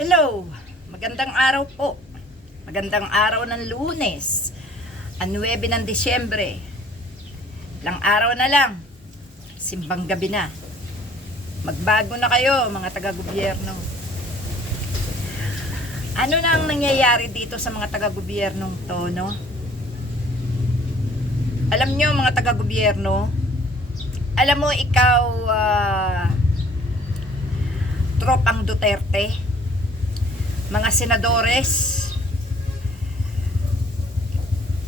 Hello! Magandang araw po. Magandang araw ng lunes. Ang 9 ng Disyembre. Lang araw na lang. Simbang gabi na. Magbago na kayo, mga taga-gobyerno. Ano na ang nangyayari dito sa mga taga-gobyernong to, no? Alam nyo, mga taga-gobyerno, alam mo, ikaw, ah, tropang Duterte, mga senadores,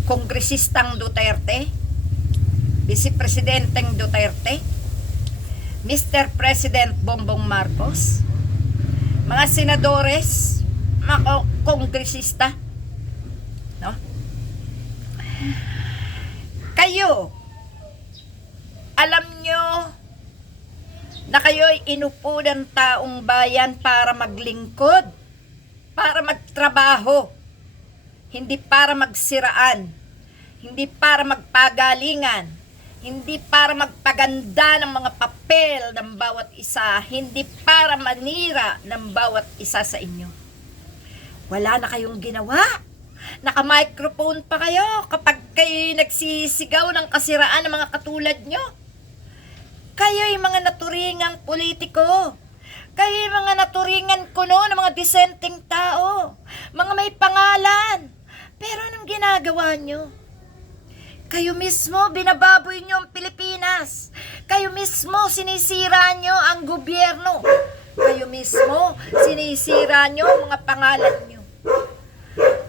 kongresistang Duterte, Vice Presidenteng Duterte, Mr. President Bongbong Marcos, mga senadores, mga ko- kongresista, no? Kayo, alam nyo na kayo'y inupo ng taong bayan para maglingkod, para magtrabaho, hindi para magsiraan, hindi para magpagalingan, hindi para magpaganda ng mga papel ng bawat isa, hindi para manira ng bawat isa sa inyo. Wala na kayong ginawa. Naka-microphone pa kayo kapag kayo nagsisigaw ng kasiraan ng mga katulad nyo. Kayo'y mga naturingang politiko. Kayo'y mga naturingan kuno ng mga disenteng tao. Mga may pangalan. Pero anong ginagawa nyo? Kayo mismo, binababoy nyo ang Pilipinas. Kayo mismo, sinisira nyo ang gobyerno. Kayo mismo, sinisira nyo ang mga pangalan nyo.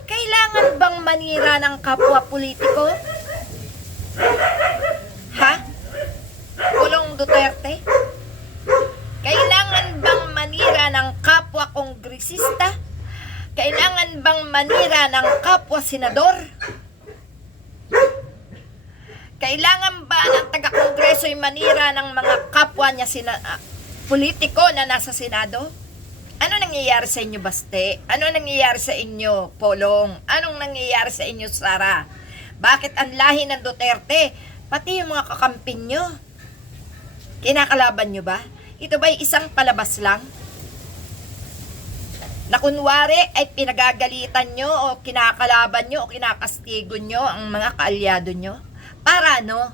Kailangan bang manira ng kapwa politiko? Ha? Pulong Duterte? Kongresista? Kailangan bang manira ng kapwa senador? Kailangan ba ng taga-kongreso ay manira ng mga kapwa niya sina, ah, politiko na nasa Senado? Ano nangyayari sa inyo, Baste? Ano nangyayari sa inyo, Polong? Anong nangyayari sa inyo, Sara? Bakit ang lahi ng Duterte? Pati yung mga kakampin nyo. Kinakalaban nyo ba? Ito ba'y isang palabas lang? Na kunwari ay pinagagalitan nyo o kinakalaban nyo o kinakastigo nyo ang mga kaalyado nyo? Para ano?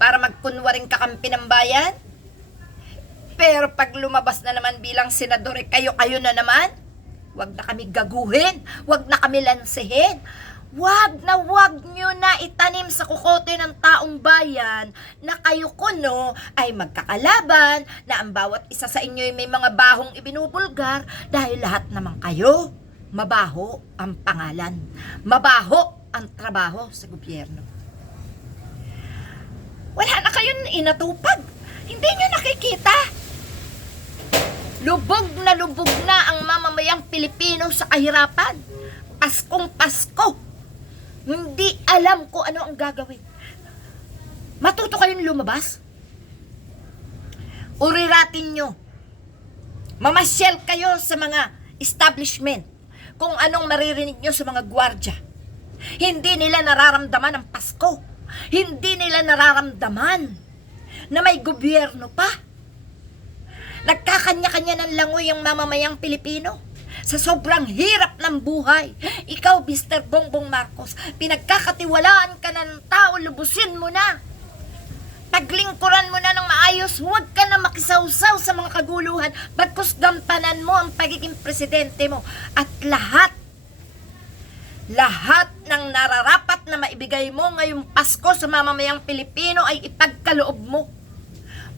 Para magkunwaring kakampi ng bayan? Pero pag lumabas na naman bilang senador, eh, kayo-kayo na naman. Huwag na kami gaguhin. Huwag na kami lansihin. Huwag na huwag nyo na itanim sa kukote ng taong bayan na kayo kuno ay magkakalaban na ang bawat isa sa inyo ay may mga bahong ibinubulgar dahil lahat naman kayo mabaho ang pangalan. Mabaho ang trabaho sa gobyerno. Wala na kayong inatupag. Hindi nyo nakikita. Lubog na lubog na ang mamamayang Pilipino sa kahirapan. Paskong Pasko. Hindi alam ko ano ang gagawin. Matuto kayong lumabas? Uriratin nyo. Mamasyal kayo sa mga establishment kung anong maririnig nyo sa mga gwardya. Hindi nila nararamdaman ang Pasko. Hindi nila nararamdaman na may gobyerno pa. Nagkakanya-kanya ng langoy ang mamamayang Pilipino. Sa sobrang hirap ng buhay, ikaw, Mr. Bongbong Marcos, pinagkakatiwalaan ka ng tao, lubusin mo na. Paglingkuran mo na ng maayos, huwag ka na makisawsaw sa mga kaguluhan, bagkus gampanan mo ang pagiging presidente mo. At lahat lahat ng nararapat na maibigay mo ngayong Pasko sa mamamayang Pilipino ay ipagkaloob mo.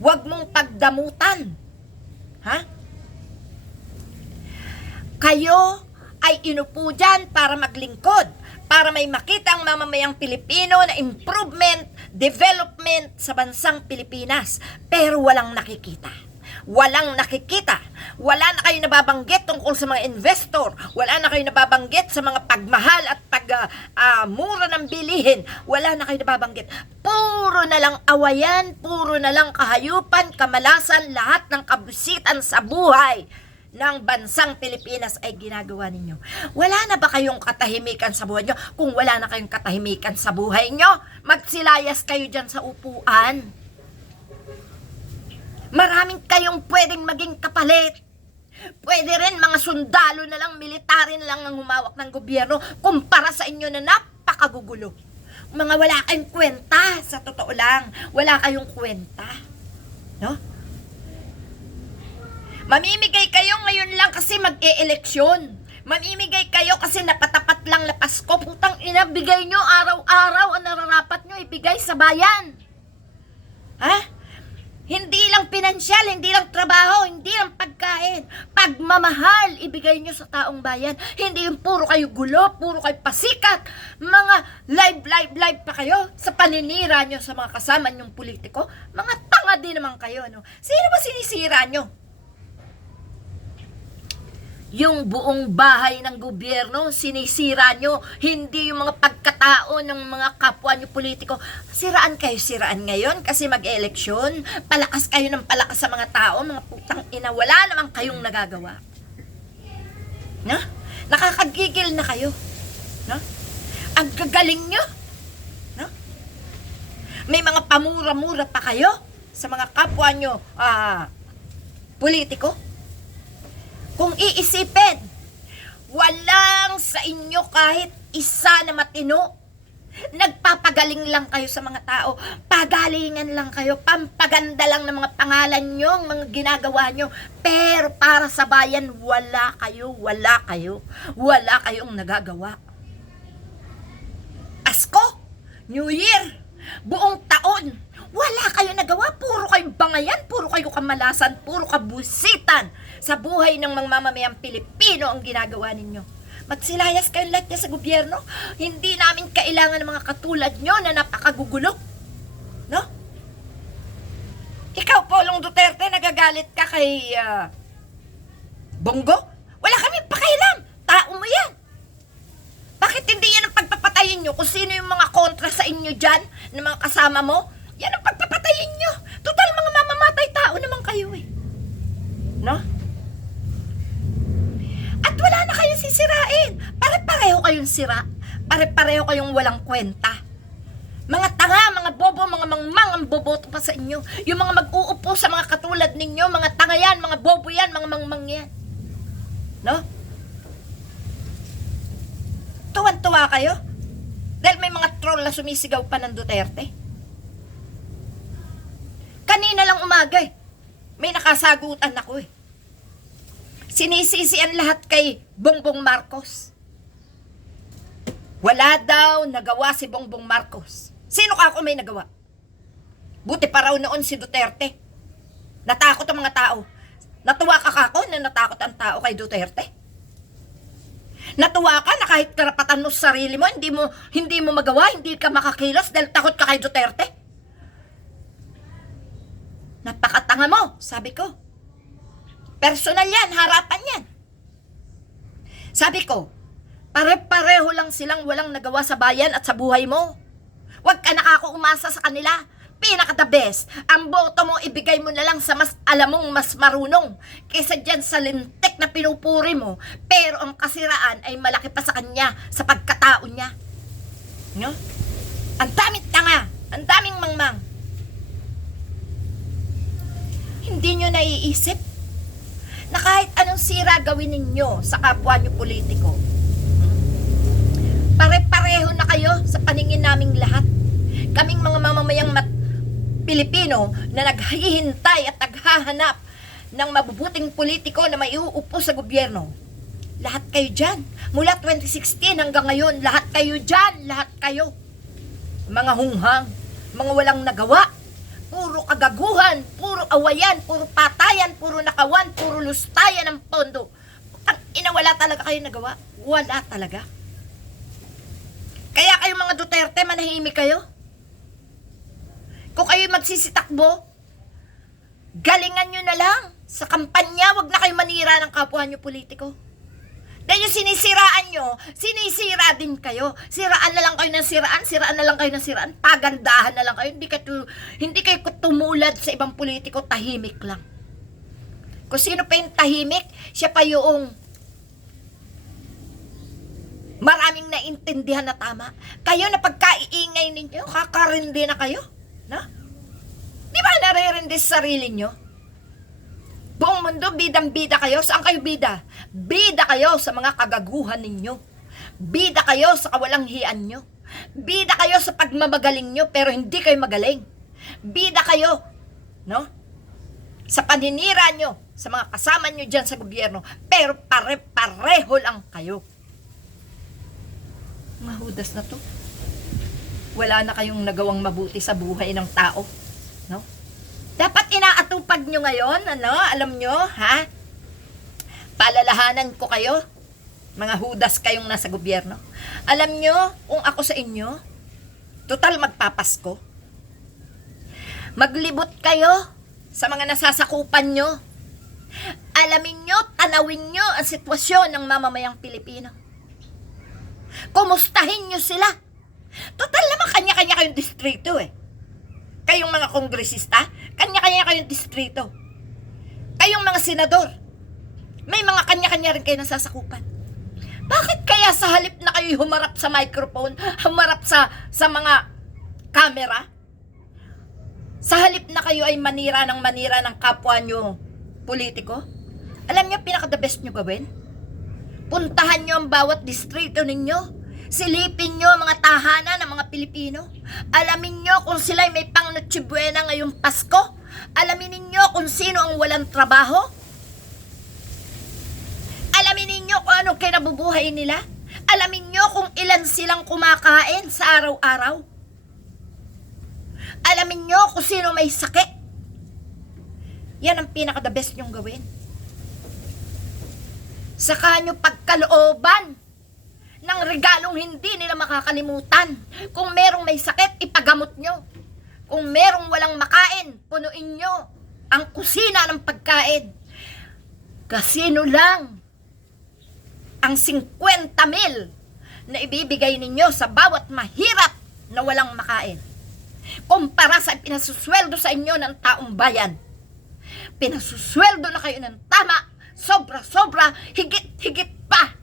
Huwag mong pagdamutan. Ha? Kayo ay inupo dyan para maglingkod, para may makita ang mamamayang Pilipino na improvement, development sa bansang Pilipinas. Pero walang nakikita. Walang nakikita. Wala na kayo nababanggit tungkol sa mga investor. Wala na kayo nababanggit sa mga pagmahal at pag ah, ah, mura ng bilihin. Wala na kayo nababanggit. Puro na lang awayan, puro na lang kahayupan, kamalasan, lahat ng kabusitan sa buhay ng bansang Pilipinas ay ginagawa ninyo. Wala na ba kayong katahimikan sa buhay nyo? Kung wala na kayong katahimikan sa buhay nyo, magsilayas kayo dyan sa upuan. Maraming kayong pwedeng maging kapalit. Pwede rin mga sundalo na lang, military na lang ang humawak ng gobyerno kumpara sa inyo na napakagugulo. Mga wala kayong kwenta, sa totoo lang. Wala kayong kwenta. No? Mamimigay kayo ngayon lang kasi mag-e-eleksyon. Mamimigay kayo kasi napatapat lang na Pasko. Putang ina, bigay nyo araw-araw ang nararapat nyo ibigay sa bayan. Ha? Hindi lang pinansyal, hindi lang trabaho, hindi lang pagkain. Pagmamahal, ibigay nyo sa taong bayan. Hindi yung puro kayo gulo, puro kayo pasikat. Mga live, live, live pa kayo sa paninira nyo sa mga kasama nyong politiko. Mga tanga din naman kayo, no? Sino ba sinisira nyo? Yung buong bahay ng gobyerno, sinisira nyo. Hindi yung mga pagkatao ng mga kapwa nyo politiko. Siraan kayo, siraan ngayon kasi mag-eleksyon. Palakas kayo ng palakas sa mga tao, mga putang ina. Wala naman kayong nagagawa. Na? Nakakagigil na kayo. No? Ang gagaling nyo. No? May mga pamura-mura pa kayo sa mga kapwa nyo, ah, politiko. Kung iisipin, walang sa inyo kahit isa na matino. Nagpapagaling lang kayo sa mga tao. Pagalingan lang kayo. Pampaganda lang ng mga pangalan nyo, mga ginagawa nyo. Pero para sa bayan, wala kayo, wala kayo. Wala kayong nagagawa. Pasko, New Year, buong taon, wala kayo nagawa. Puro kayo bangayan, puro kayo kamalasan, puro kabusitan sa buhay ng mga mamamayang Pilipino ang ginagawa ninyo. Magsilayas kayong lahat niya sa gobyerno. Hindi namin kailangan ng mga katulad nyo na napakagugulo. No? Ikaw, Polong Duterte, nagagalit ka kay ah, Bongo? Wala kami pakialam. Tao mo yan. Bakit hindi yan ang pagpapatayin nyo? Kung sino yung mga kontra sa inyo dyan, ng mga kasama mo, yan ang pagpapatayin nyo. Total, mga mamamatay tao naman kayo eh. No? At wala na kayong sisirain. Pare-pareho kayong sira. Pare-pareho kayong walang kwenta. Mga tanga, mga bobo, mga mangmang ang boboto pa sa inyo. Yung mga mag-uupo sa mga katulad ninyo, mga tanga yan, mga bobo yan, mga mangmang yan. No? Tuwan-tuwa kayo? Dahil may mga troll na sumisigaw pa ng Duterte. Kanina lang umaga eh. May nakasagutan ako eh. Sinisisi ang lahat kay Bongbong Marcos. Wala daw nagawa si Bongbong Marcos. Sino ka ako may nagawa? Buti pa raw noon si Duterte. Natakot ang mga tao. Natuwa ka kako na natakot ang tao kay Duterte? Natuwa ka na kahit karapatan mo sa sarili mo, hindi mo, hindi mo magawa, hindi ka makakilos dahil takot ka kay Duterte? Napakatanga mo, sabi ko. Personal yan, harapan yan. Sabi ko, pare-pareho lang silang walang nagawa sa bayan at sa buhay mo. Huwag ka nakakaumasa sa kanila. Pinaka the best. Ang boto mo, ibigay mo na lang sa mas alam mong mas marunong. Kesa dyan sa lintik na pinupuri mo. Pero ang kasiraan ay malaki pa sa kanya sa pagkatao niya. No? Ang daming tanga. Ang daming mangmang. Hindi nyo naiisip na kahit anong sira gawin ninyo sa kapwa nyo politiko, pare-pareho na kayo sa paningin naming lahat. Kaming mga mamamayang mat Pilipino na naghihintay at naghahanap ng mabubuting politiko na may uupo sa gobyerno. Lahat kayo dyan. Mula 2016 hanggang ngayon, lahat kayo dyan. Lahat kayo. Mga hunghang, mga walang nagawa, puro kagaguhan, puro awayan, puro patayan, puro nakawan, puro lustayan ng pondo. Ang ina, wala talaga kayo nagawa. Wala talaga. Kaya kayo mga Duterte, manahimik kayo. Kung kayo magsisitakbo, galingan nyo na lang. Sa kampanya, wag na kayo manira ng kapwa nyo politiko. Dahil yung sinisiraan nyo, sinisira din kayo. Siraan na lang kayo ng siraan, siraan na lang kayo ng siraan, pagandahan na lang kayo. Hindi kayo, hindi kayo tumulad sa ibang politiko, tahimik lang. Kung sino pa yung tahimik, siya pa yung maraming naintindihan na tama. Kayo na pagkaiingay ninyo, kakarindi na kayo. Na? Di ba naririndi sa sarili nyo? Buong mundo, bidang-bida kayo. Saan kayo bida? Bida kayo sa mga kagaguhan ninyo. Bida kayo sa kawalang hiyan nyo. Bida kayo sa pagmamagaling nyo pero hindi kayo magaling. Bida kayo, no? Sa paninira nyo, sa mga kasama nyo dyan sa gobyerno, pero pare-pareho lang kayo. Mga hudas na to. Wala na kayong nagawang mabuti sa buhay ng tao. Dapat inaatupag nyo ngayon, ano? Alam nyo, ha? Palalahanan ko kayo, mga hudas kayong nasa gobyerno. Alam nyo, kung ako sa inyo, total magpapasko. Maglibot kayo sa mga nasasakupan nyo. Alamin nyo, tanawin nyo ang sitwasyon ng mamamayang Pilipino. Kumustahin nyo sila. Total naman kanya-kanya kayong distrito eh. Kayong mga kongresista, kanya-kanya kayong distrito. Kayong mga senador, may mga kanya-kanya rin kayo nasasakupan. Bakit kaya sa halip na kayo humarap sa microphone, humarap sa sa mga camera, sa halip na kayo ay manira ng manira ng kapwa nyo politiko, alam nyo pinaka the best nyo gawin? Puntahan nyo ang bawat distrito ninyo. Silipin nyo mga tahanan ng mga Pilipino. Alamin nyo kung sila may pang Noche Buena ngayong Pasko. Alamin ninyo kung sino ang walang trabaho. Alamin ninyo kung anong kinabubuhay nila. Alamin nyo kung ilan silang kumakain sa araw-araw. Alamin nyo kung sino may sakit. Yan ang pinaka the best nyong gawin. Saka nyo pagkalooban ng regalong hindi nila makakalimutan. Kung merong may sakit, ipagamot nyo. Kung merong walang makain, punuin nyo ang kusina ng pagkain. Kasino lang ang 50 mil na ibibigay ninyo sa bawat mahirap na walang makain. Kumpara sa pinasusweldo sa inyo ng taong bayan. Pinasusweldo na kayo ng tama, sobra-sobra, higit-higit pa.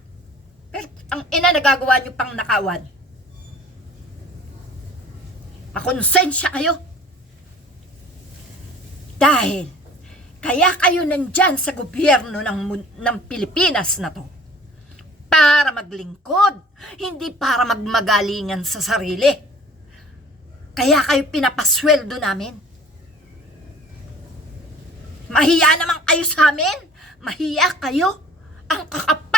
Ang ina nagagawa nyo pang nakawan. Makonsensya kayo. Dahil, kaya kayo nandyan sa gobyerno ng, ng Pilipinas na to. Para maglingkod, hindi para magmagalingan sa sarili. Kaya kayo pinapasweldo namin. Mahiya naman kayo sa amin. Mahiya kayo. Ang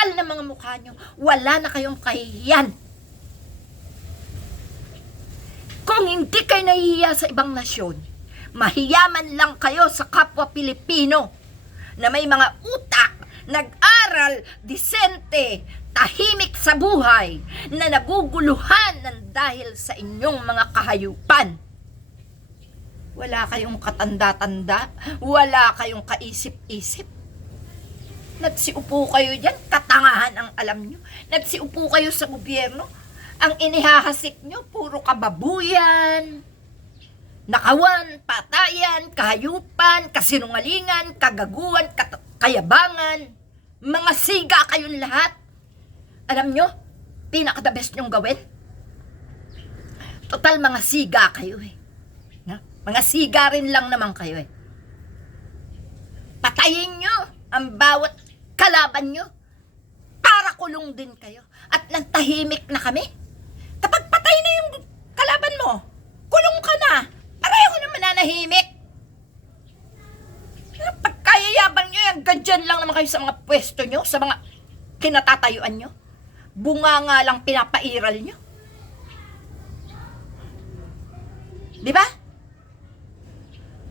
kakapal ng mga mukha nyo. Wala na kayong kahihiyan. Kung hindi kayo nahihiya sa ibang nasyon, mahiyaman lang kayo sa kapwa Pilipino na may mga utak, nag-aral, disente, tahimik sa buhay, na naguguluhan ng dahil sa inyong mga kahayupan. Wala kayong katanda-tanda, wala kayong kaisip-isip. Nagsiupo kayo dyan, katangahan ang alam nyo. Nagsiupo kayo sa gobyerno, ang inihahasik nyo, puro kababuyan, nakawan, patayan, kahayupan, kasinungalingan, kagaguan, kayabangan. Mga siga kayong lahat. Alam nyo, pinaka-the best nyong gawin. Total mga siga kayo eh. Na? Mga siga rin lang naman kayo eh. Patayin nyo ang bawat kalaban nyo para kulong din kayo. At nantahimik na kami. Kapag patay na yung kalaban mo, kulong ka na. Pareho na mananahimik. Pagkayayabang nyo, yan, ganyan lang naman kayo sa mga pwesto nyo, sa mga kinatatayuan nyo. Bunga nga lang pinapairal nyo. Di ba?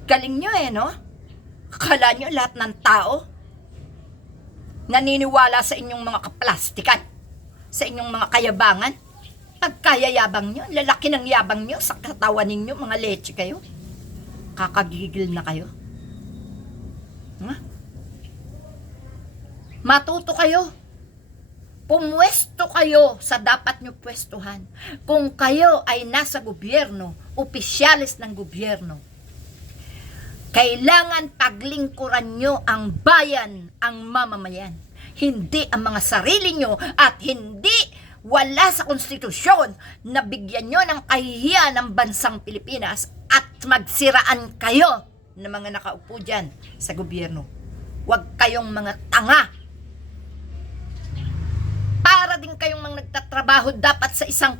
Galing nyo eh, no? Akala nyo lahat ng tao naniniwala sa inyong mga kaplastikan, sa inyong mga kayabangan. Pagkayayabang nyo, lalaki ng yabang nyo sa katawan ninyo, mga leche kayo. Kakagigil na kayo. Ha? Matuto kayo. Pumwesto kayo sa dapat nyo pwestuhan. Kung kayo ay nasa gobyerno, opisyalis ng gobyerno, kailangan paglingkuran nyo ang bayan, ang mamamayan. Hindi ang mga sarili nyo at hindi wala sa konstitusyon na bigyan nyo ng kahihiyan ng bansang Pilipinas at magsiraan kayo ng mga nakaupo dyan sa gobyerno. Huwag kayong mga tanga. Para din kayong mga nagtatrabaho dapat sa isang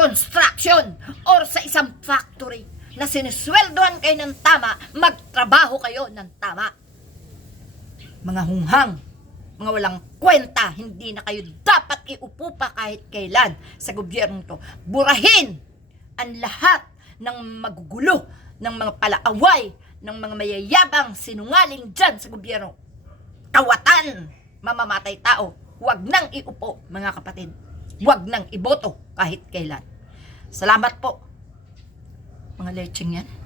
construction or sa isang factory na sinisweldohan kayo ng tama, magtrabaho kayo ng tama. Mga hunghang, mga walang kwenta, hindi na kayo dapat iupo pa kahit kailan sa gobyerno to. Burahin ang lahat ng magugulo, ng mga palaaway, ng mga mayayabang sinungaling dyan sa gobyerno. Kawatan, mamamatay tao. Huwag nang iupo, mga kapatid. Huwag nang iboto kahit kailan. Salamat po. Mga lecheng yan.